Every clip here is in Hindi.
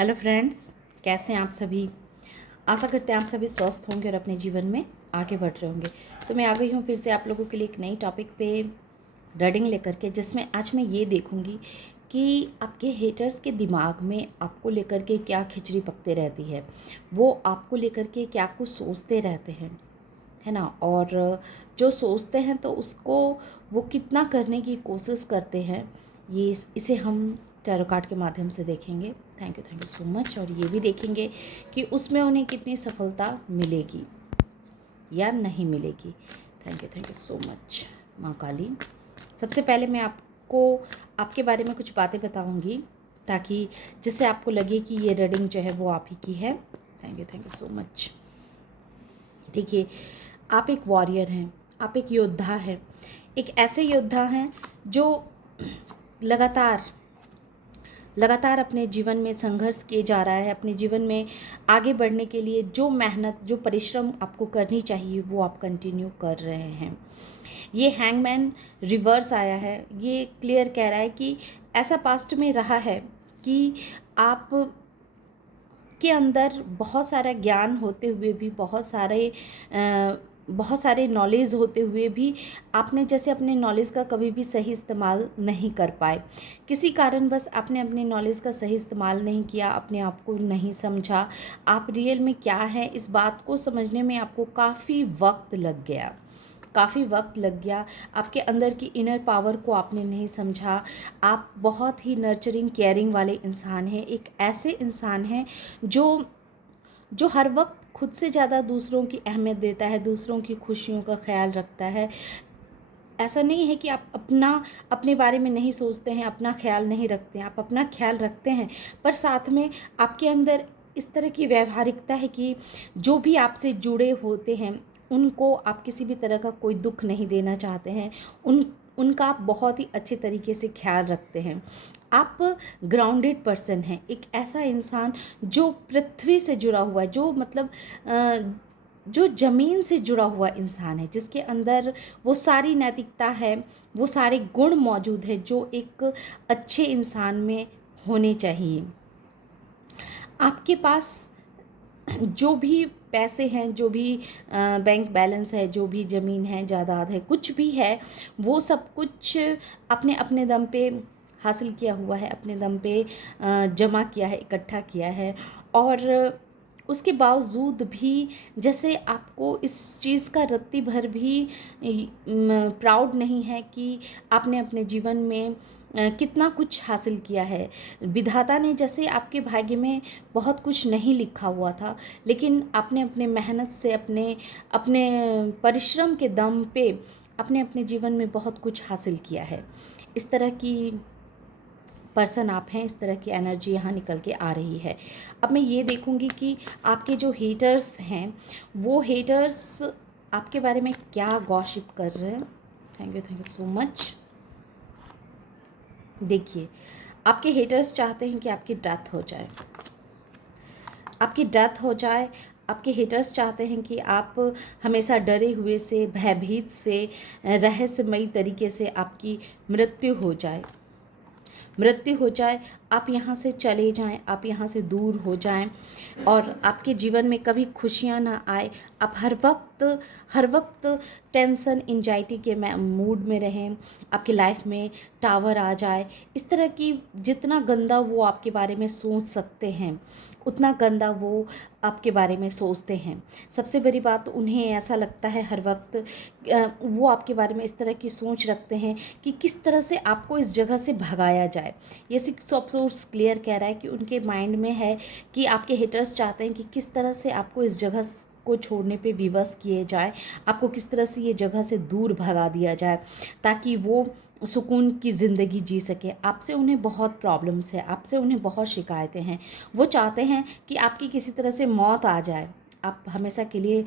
हेलो फ्रेंड्स, कैसे हैं आप सभी। आशा करते हैं आप सभी स्वस्थ होंगे और अपने जीवन में आगे बढ़ रहे होंगे। तो मैं आ गई हूँ फिर से आप लोगों के लिए एक नई टॉपिक पे रीडिंग लेकर के, जिसमें आज मैं ये देखूँगी कि आपके हेटर्स के दिमाग में आपको लेकर के क्या खिचड़ी पकते रहती है, वो आपको लेकर के क्या कुछ सोचते रहते हैं, है ना। और जो सोचते हैं तो उसको वो कितना करने की कोशिश करते हैं, ये इसे हम टैरो कार्ड के माध्यम से देखेंगे। Thank you so much. और ये भी देखेंगे कि उसमें उन्हें कितनी सफलता मिलेगी या नहीं मिलेगी। थैंक यू सो मच माँ काली। सबसे पहले मैं आपको आपके बारे में कुछ बातें बताऊंगी, ताकि जिससे आपको लगे कि ये रीडिंग जो है वो आप ही की है। Thank you so much. देखिए, आप एक वॉरियर हैं, आप एक योद्धा हैं, एक ऐसे योद्धा हैं जो लगातार लगातार अपने जीवन में संघर्ष किए जा रहा है। अपने जीवन में आगे बढ़ने के लिए जो मेहनत, जो परिश्रम आपको करनी चाहिए, वो आप कंटिन्यू कर रहे हैं। ये हैंगमैन रिवर्स आया है, ये क्लियर कह रहा है कि ऐसा पास्ट में रहा है कि आप के अंदर बहुत सारा ज्ञान होते हुए भी, बहुत सारे नॉलेज होते हुए भी आपने जैसे अपने नॉलेज का कभी भी सही इस्तेमाल नहीं कर पाए। किसी कारणवश आपने अपने नॉलेज का सही इस्तेमाल नहीं किया, अपने आप को नहीं समझा। आप रियल में क्या है, इस बात को समझने में आपको काफ़ी वक्त लग गया, काफ़ी वक्त लग गया। आपके अंदर की इनर पावर को आपने नहीं समझा। आप बहुत ही नर्चरिंग, केयरिंग वाले इंसान हैं, एक ऐसे इंसान हैं जो जो हर वक्त खुद से ज़्यादा दूसरों की अहमियत देता है, दूसरों की खुशियों का ख्याल रखता है। ऐसा नहीं है कि आप अपने बारे में नहीं सोचते हैं, अपना ख्याल नहीं रखते हैं, आप अपना ख्याल रखते हैं, पर साथ में आपके अंदर इस तरह की व्यवहारिकता है कि जो भी आपसे जुड़े होते हैं उनको आप किसी भी तरह का कोई दुख नहीं देना चाहते हैं। उनका आप बहुत ही अच्छे तरीके से ख्याल रखते हैं। आप ग्राउंडेड पर्सन हैं, एक ऐसा इंसान जो पृथ्वी से जुड़ा हुआ है, जो मतलब जो ज़मीन से जुड़ा हुआ इंसान है, जिसके अंदर वो सारी नैतिकता है, वो सारे गुण मौजूद है जो एक अच्छे इंसान में होने चाहिए। आपके पास जो भी पैसे हैं, जो भी बैंक बैलेंस है, जो भी ज़मीन है, जायदाद है, कुछ भी है, वो सब कुछ अपने अपने दम पे हासिल किया हुआ है, अपने दम पे जमा किया है, इकट्ठा किया है। और उसके बावजूद भी जैसे आपको इस चीज़ का रत्ती भर भी प्राउड नहीं है कि आपने अपने जीवन में कितना कुछ हासिल किया है। विधाता ने जैसे आपके भाग्य में बहुत कुछ नहीं लिखा हुआ था, लेकिन आपने अपने मेहनत से, अपने अपने परिश्रम के दम पे आपने अपने जीवन में बहुत कुछ हासिल किया है। इस तरह की पर्सन आप हैं, इस तरह की एनर्जी यहाँ निकल के आ रही है। अब मैं ये देखूँगी कि आपके जो हेटर्स हैं, वो हेटर्स आपके बारे में क्या गॉसिप कर रहे हैं। Thank you so much. देखिए, आपके हेटर्स चाहते हैं कि आपकी डेथ हो जाए, आपकी डेथ हो जाए। आपके हेटर्स चाहते हैं कि आप हमेशा डरे हुए से, भयभीत से, रहस्यमयी तरीके से आपकी मृत्यु हो जाए, मृत्यु हो जाए, आप यहाँ से चले जाएं, आप यहाँ से दूर हो जाएं और आपके जीवन में कभी खुशियाँ ना आए। आप हर वक्त टेंशन, एंजाइटी के मूड में रहें, आपकी लाइफ में टावर आ जाए। इस तरह की जितना गंदा वो आपके बारे में सोच सकते हैं, उतना गंदा वो आपके बारे में सोचते हैं। सबसे बड़ी बात, उन्हें ऐसा लगता है हर वक्त वो आपके बारे में इस तरह की सोच रखते हैं कि किस तरह से आपको इस जगह से भगाया जाए। ये सब सोर्स क्लियर कह रहा है कि उनके माइंड में है कि आपके हेटर्स चाहते हैं कि किस तरह से आपको इस जगह को छोड़ने पे विवश किए जाए, आपको किस तरह से ये जगह से दूर भगा दिया जाए, ताकि वो सुकून की ज़िंदगी जी सके। आपसे उन्हें बहुत प्रॉब्लम्स है, आपसे उन्हें बहुत शिकायतें हैं। वो चाहते हैं कि आपकी किसी तरह से मौत आ जाए, आप हमेशा के लिए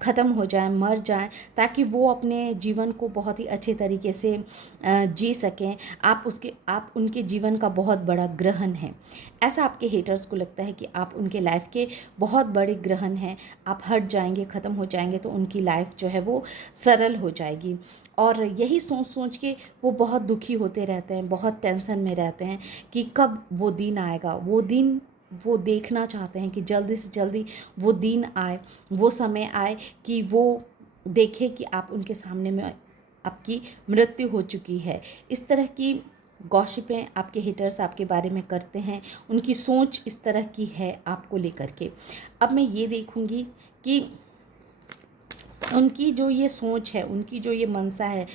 ख़त्म हो जाएं, मर जाएं, ताकि वो अपने जीवन को बहुत ही अच्छे तरीके से जी सकें। आप उनके जीवन का बहुत बड़ा ग्रहण हैं। ऐसा आपके हेटर्स को लगता है कि आप उनके लाइफ के बहुत बड़े ग्रहण हैं। आप हट जाएंगे, ख़त्म हो जाएंगे तो उनकी लाइफ जो है वो सरल हो जाएगी। और यही सोच सोच के वो बहुत दुखी होते रहते हैं, बहुत टेंशन में रहते हैं कि कब वो दिन आएगा। वो दिन वो देखना चाहते हैं कि जल्दी से जल्दी वो दिन आए, वो समय आए कि वो देखें कि आप उनके सामने में आपकी मृत्यु हो चुकी है। इस तरह की गॉसिपें आपके हेटर्स आपके बारे में करते हैं, उनकी सोच इस तरह की है आपको लेकर के। अब मैं ये देखूंगी कि उनकी जो ये सोच है, उनकी जो ये मनसा है,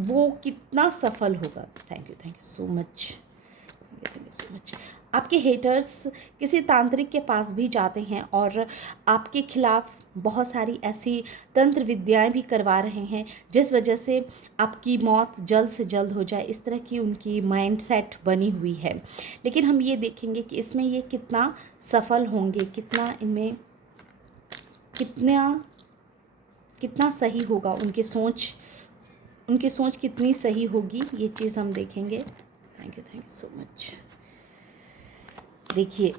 वो कितना सफल होगा। Thank you so much, thank you so much. आपके हेटर्स किसी तांत्रिक के पास भी जाते हैं और आपके खिलाफ बहुत सारी ऐसी तंत्र विद्याएं भी करवा रहे हैं जिस वजह से आपकी मौत जल्द से जल्द हो जाए। इस तरह की उनकी माइंडसेट बनी हुई है। लेकिन हम ये देखेंगे कि इसमें ये कितना सफल होंगे, कितना इनमें कितना कितना सही होगा, उनकी सोच कितनी सही होगी, ये चीज़ हम देखेंगे। Thank you so much. देखिए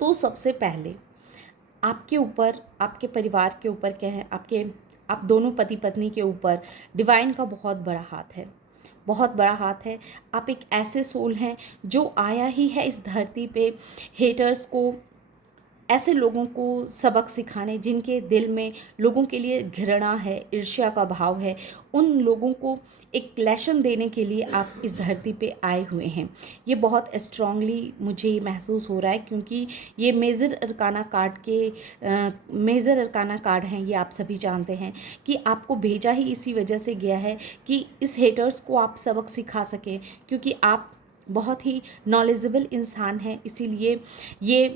तो सबसे पहले आपके ऊपर, आपके परिवार के ऊपर क्या है, आप दोनों पति पत्नी के ऊपर डिवाइन का बहुत बड़ा हाथ है, बहुत बड़ा हाथ है। आप एक ऐसे सोल हैं जो आया ही है इस धरती पे हेटर्स को, ऐसे लोगों को सबक सिखाने जिनके दिल में लोगों के लिए घृणा है, ईर्ष्या का भाव है, उन लोगों को एक लेसन देने के लिए आप इस धरती पे आए हुए हैं। ये बहुत स्ट्रांगली मुझे ये महसूस हो रहा है, क्योंकि ये मेजर अरकाना कार्ड हैं, ये आप सभी जानते हैं कि आपको भेजा ही इसी वजह से गया है कि इस हेटर्स को आप सबक सिखा सकें, क्योंकि आप बहुत ही नॉलेजेबल इंसान हैं। इसीलिए ये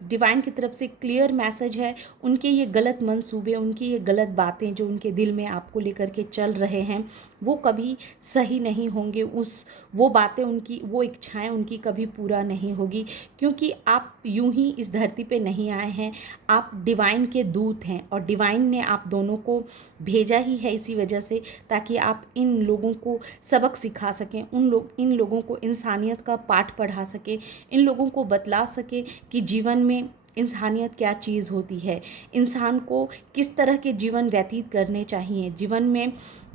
डिवाइन की तरफ से क्लियर मैसेज है। उनके ये गलत मंसूबे, उनकी ये गलत बातें जो उनके दिल में आपको लेकर के चल रहे हैं, वो कभी सही नहीं होंगे। वो बातें उनकी, वो इच्छाएं उनकी कभी पूरा नहीं होगी, क्योंकि आप यूं ही इस धरती पे नहीं आए हैं। आप डिवाइन के दूत हैं और डिवाइन ने आप दोनों को भेजा ही है इसी वजह से, ताकि आप इन लोगों को सबक सिखा सकें, इन लोगों को इंसानियत का पाठ पढ़ा सकें, इन लोगों को बतला सकें कि जीवन में इंसानियत क्या चीज़ होती है, इंसान को किस तरह के जीवन व्यतीत करने चाहिए। जीवन में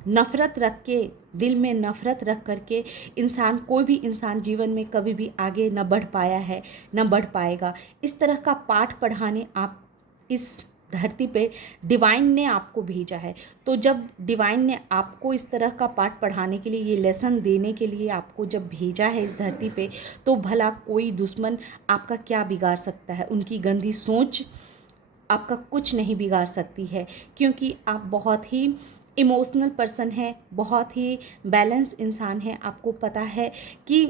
नफ़रत रख के, दिल में नफ़रत रख करके कोई भी इंसान जीवन में कभी भी आगे न बढ़ पाया है, न बढ़ पाएगा। इस तरह का पाठ पढ़ाने आप इस धरती पे डिवाइन ने आपको भेजा है। तो जब डिवाइन ने आपको इस तरह का पाठ पढ़ाने के लिए, ये लेसन देने के लिए आपको जब भेजा है इस धरती पे, तो भला कोई दुश्मन आपका क्या बिगाड़ सकता है। उनकी गंदी सोच आपका कुछ नहीं बिगाड़ सकती है, क्योंकि आप बहुत ही इमोशनल पर्सन हैं, बहुत ही बैलेंस इंसान हैं। आपको पता है कि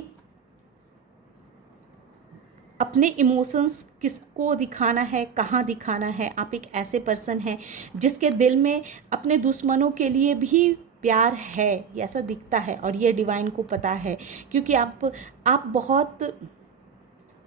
अपने इमोशंस किसको दिखाना है, कहाँ दिखाना है। आप एक ऐसे पर्सन हैं जिसके दिल में अपने दुश्मनों के लिए भी प्यार है, ऐसा दिखता है, और ये डिवाइन को पता है, क्योंकि आप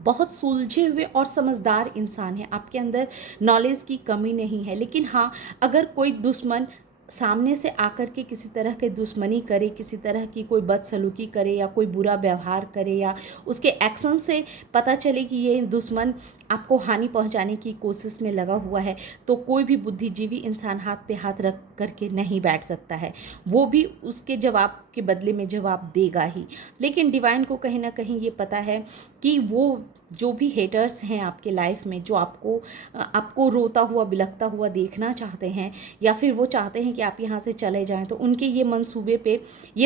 बहुत सुलझे हुए और समझदार इंसान हैं। आपके अंदर नॉलेज की कमी नहीं है। लेकिन हाँ, अगर कोई दुश्मन सामने से आकर के किसी तरह के दुश्मनी करे, किसी तरह की कोई बदसलूकी करे या कोई बुरा व्यवहार करे, या उसके एक्शन से पता चले कि ये दुश्मन आपको हानि पहुंचाने की कोशिश में लगा हुआ है, तो कोई भी बुद्धिजीवी इंसान हाथ पे हाथ रख करके नहीं बैठ सकता है। वो भी उसके जवाब के बदले में जवाब देगा ही। लेकिन डिवाइन को कहीं ना कहीं ये पता है कि वो जो भी हेटर्स हैं आपके लाइफ में, जो आपको रोता हुआ, बिलखता हुआ देखना चाहते हैं, या फिर वो चाहते हैं कि आप यहाँ से चले जाएं, तो उनके ये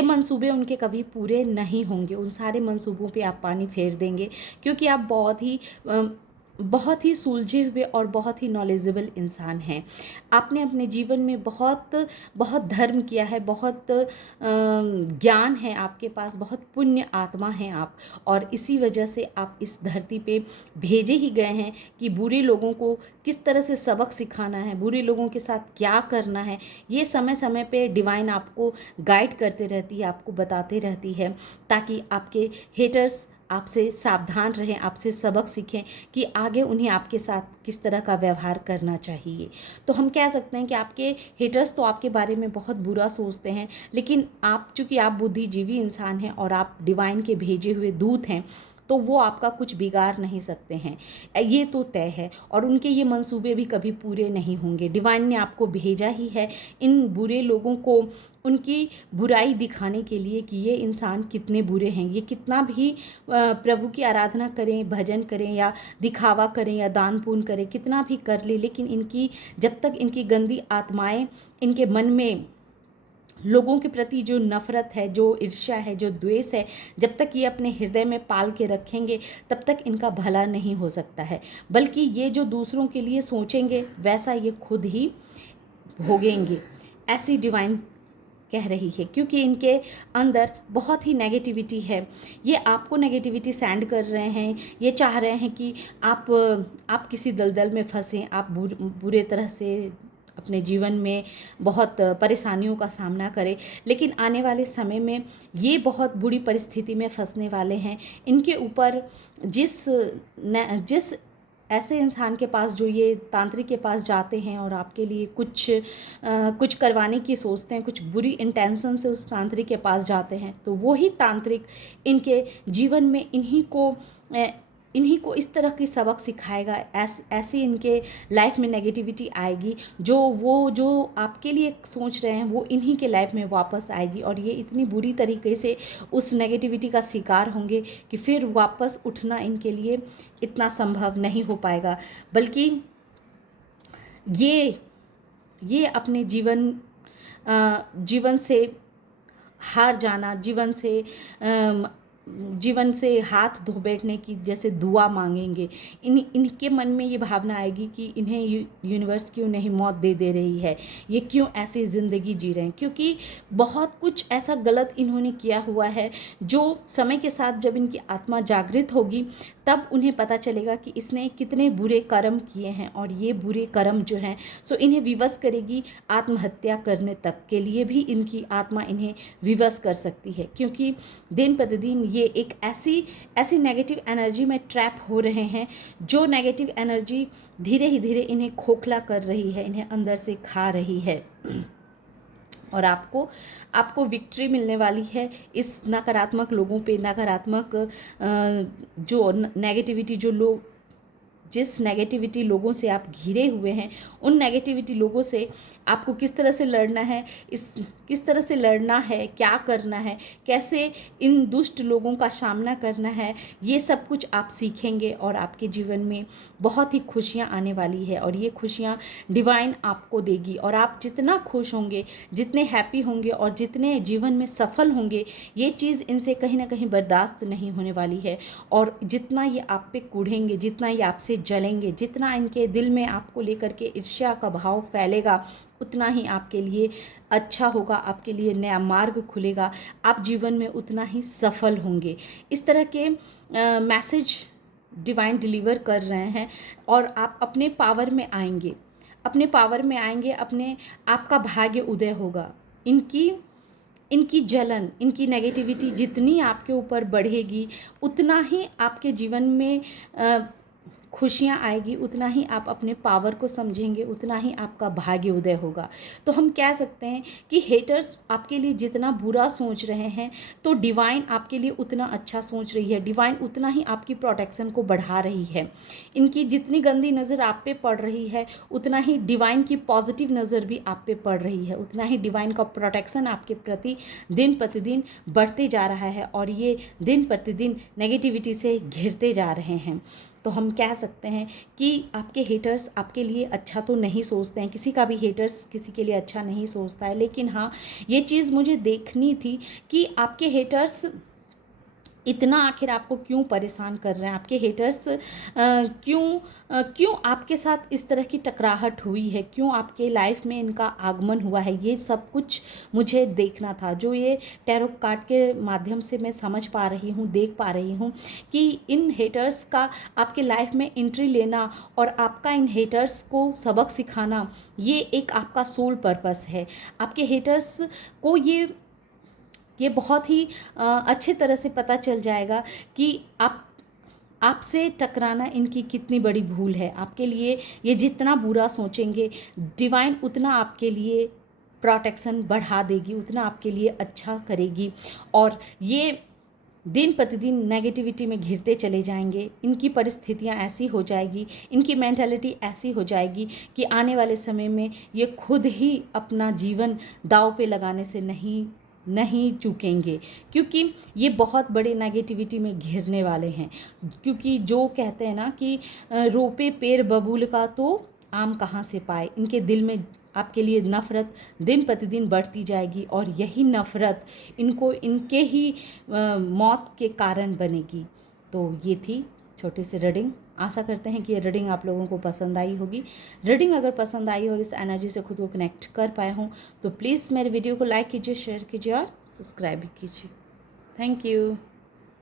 मंसूबे उनके कभी पूरे नहीं होंगे। उन सारे मंसूबों पे आप पानी फेर देंगे, क्योंकि आप बहुत ही सुलझे हुए और बहुत ही नॉलेजेबल इंसान हैं। आपने अपने जीवन में बहुत बहुत धर्म किया है, बहुत ज्ञान है आपके पास, बहुत पुण्य आत्मा हैं आप, और इसी वजह से आप इस धरती पे भेजे ही गए हैं कि बुरे लोगों को किस तरह से सबक सिखाना है, बुरे लोगों के साथ क्या करना है। ये समय समय पे डिवाइन आपको गाइड करते रहती है, आपको बताते रहती है, ताकि आपके हेटर्स आपसे सावधान रहें, आपसे सबक सीखें कि आगे उन्हें आपके साथ किस तरह का व्यवहार करना चाहिए। तो हम कह सकते हैं कि आपके हेटर्स तो आपके बारे में बहुत बुरा सोचते हैं, लेकिन चूँकि आप बुद्धिजीवी इंसान हैं और आप डिवाइन के भेजे हुए दूत हैं, तो वो आपका कुछ बिगाड़ नहीं सकते हैं, ये तो तय है। और उनके ये मंसूबे भी कभी पूरे नहीं होंगे। डिवाइन ने आपको भेजा ही है इन बुरे लोगों को उनकी बुराई दिखाने के लिए कि ये इंसान कितने बुरे हैं। ये कितना भी प्रभु की आराधना करें, भजन करें या दिखावा करें या दान पुण्य करें, कितना भी कर ले, लेकिन इनकी जब तक इनकी गंदी आत्माएं इनके मन में लोगों के प्रति जो नफ़रत है, जो ईर्ष्या है, जो द्वेष है, जब तक ये अपने हृदय में पाल के रखेंगे तब तक इनका भला नहीं हो सकता है। बल्कि ये जो दूसरों के लिए सोचेंगे वैसा ये खुद ही भोगेंगे, ऐसी डिवाइन कह रही है। क्योंकि इनके अंदर बहुत ही नेगेटिविटी है। ये आपको नेगेटिविटी सेंड कर रहे हैं। ये चाह रहे हैं कि आप किसी दलदल में फंसें, आप बुरे तरह से अपने जीवन में बहुत परेशानियों का सामना करें। लेकिन आने वाले समय में ये बहुत बुरी परिस्थिति में फंसने वाले हैं। इनके ऊपर जिस ऐसे इंसान के पास, जो ये तांत्रिक के पास जाते हैं और आपके लिए कुछ करवाने की सोचते हैं, कुछ बुरी इंटेंशन से उस तांत्रिक के पास जाते हैं, तो वो ही तांत्रिक इनके जीवन में इन्हीं को इस तरह की सबक सिखाएगा। ऐसी इनके लाइफ में नेगेटिविटी आएगी, जो आपके लिए सोच रहे हैं वो इन्हीं के लाइफ में वापस आएगी। और ये इतनी बुरी तरीके से उस नेगेटिविटी का शिकार होंगे कि फिर वापस उठना इनके लिए इतना संभव नहीं हो पाएगा। बल्कि ये अपने जीवन से हार जाना, जीवन से हाथ धो बैठने की जैसे दुआ मांगेंगे। इनके मन में ये भावना आएगी कि इन्हें यूनिवर्स क्यों नहीं मौत दे रही है, ये क्यों ऐसी ज़िंदगी जी रहे हैं। क्योंकि बहुत कुछ ऐसा गलत इन्होंने किया हुआ है, जो समय के साथ जब इनकी आत्मा जागृत होगी तब उन्हें पता चलेगा कि इसने कितने बुरे कर्म किए हैं। और ये बुरे कर्म जो हैं सो इन्हें विवश करेगी आत्महत्या करने तक के लिए भी इनकी आत्मा इन्हें विवश कर सकती है। क्योंकि दिन प्रतिदिन ये एक ऐसी नेगेटिव एनर्जी में ट्रैप हो रहे हैं, जो नेगेटिव एनर्जी धीरे ही धीरे इन्हें खोखला कर रही है, इन्हें अंदर से खा रही है। और आपको विक्ट्री मिलने वाली है इस नकारात्मक लोगों पे। नकारात्मक जो नेगेटिविटी जिस नेगेटिविटी लोगों से आप घिरे हुए हैं, उन नेगेटिविटी लोगों से आपको किस तरह से लड़ना है, किस तरह से लड़ना है, क्या करना है, कैसे इन दुष्ट लोगों का सामना करना है, ये सब कुछ आप सीखेंगे। और आपके जीवन में बहुत ही खुशियाँ आने वाली है। और ये खुशियाँ डिवाइन आपको देगी। और आप जितना खुश होंगे, जितने हैप्पी होंगे और जितने जीवन में सफल होंगे, ये चीज़ इनसे कहीं ना कहीं बर्दाश्त नहीं होने वाली है। और जितना ये आप पे कूढ़ेंगे, जितना ये आपसे जलेंगे, जितना इनके दिल में आपको लेकर के ईर्ष्या का भाव फैलेगा, उतना ही आपके लिए अच्छा होगा, आपके लिए नया मार्ग खुलेगा, आप जीवन में उतना ही सफल होंगे। इस तरह के मैसेज डिवाइन डिलीवर कर रहे हैं। और आप अपने पावर में आएंगे, अपने आपका भाग्य उदय होगा। इनकी जलन, इनकी नेगेटिविटी जितनी आपके ऊपर बढ़ेगी, उतना ही आपके जीवन में खुशियाँ आएगी, उतना ही आप अपने पावर को समझेंगे, उतना ही आपका भाग्य उदय होगा। तो हम कह सकते हैं कि हेटर्स आपके लिए जितना बुरा सोच रहे हैं, तो डिवाइन आपके लिए उतना अच्छा सोच रही है। डिवाइन उतना ही आपकी प्रोटेक्शन को बढ़ा रही है। इनकी जितनी गंदी नज़र आप पे पड़ रही है, उतना ही डिवाइन की पॉजिटिव नज़र भी आप पे पड़ रही है, उतना ही डिवाइन का प्रोटेक्शन आपके प्रति दिन प्रतिदिन बढ़ते जा रहा है। और ये दिन प्रतिदिन नेगेटिविटी से घिरते जा रहे हैं। तो हम कह सकते हैं कि आपके हेटर्स आपके लिए अच्छा तो नहीं सोचते हैं, किसी का भी हेटर्स किसी के लिए अच्छा नहीं सोचता है। लेकिन हाँ, ये चीज़ मुझे देखनी थी कि आपके हेटर्स इतना आखिर आपको क्यों परेशान कर रहे हैं। आपके हेटर्स क्यों आपके साथ इस तरह की टकराहट हुई है, क्यों आपके लाइफ में इनका आगमन हुआ है, ये सब कुछ मुझे देखना था। जो ये टैरो कार्ड के माध्यम से मैं समझ पा रही हूँ, देख पा रही हूँ कि इन हेटर्स का आपके लाइफ में एंट्री लेना और आपका इन हेटर्स को सबक सिखाना, ये एक आपका सोल पर्पस है। आपके हेटर्स को ये बहुत ही अच्छे तरह से पता चल जाएगा कि आपसे टकराना इनकी कितनी बड़ी भूल है। आपके लिए ये जितना बुरा सोचेंगे, डिवाइन उतना आपके लिए प्रोटेक्शन बढ़ा देगी, उतना आपके लिए अच्छा करेगी। और ये दिन प्रतिदिन नेगेटिविटी में घिरते चले जाएंगे। इनकी परिस्थितियाँ ऐसी हो जाएगी, इनकी मेंटालिटी ऐसी हो जाएगी कि आने वाले समय में ये खुद ही अपना जीवन दांव पे लगाने से नहीं चूकेंगे, क्योंकि ये बहुत बड़े नेगेटिविटी में घिरने वाले हैं। क्योंकि जो कहते हैं ना कि रोपे पेड़ बबूल का तो आम कहाँ से पाए, इनके दिल में आपके लिए नफ़रत दिन प्रतिदिन बढ़ती जाएगी और यही नफ़रत इनको इनके ही मौत के कारण बनेगी। तो ये थी छोटे से रीडिंग। आशा करते हैं कि ये रीडिंग आप लोगों को पसंद आई होगी। रीडिंग अगर पसंद आई और इस एनर्जी से खुद को कनेक्ट कर पाए हों तो प्लीज़ मेरे वीडियो को लाइक कीजिए, शेयर कीजिए और सब्सक्राइब भी कीजिए। Thank you.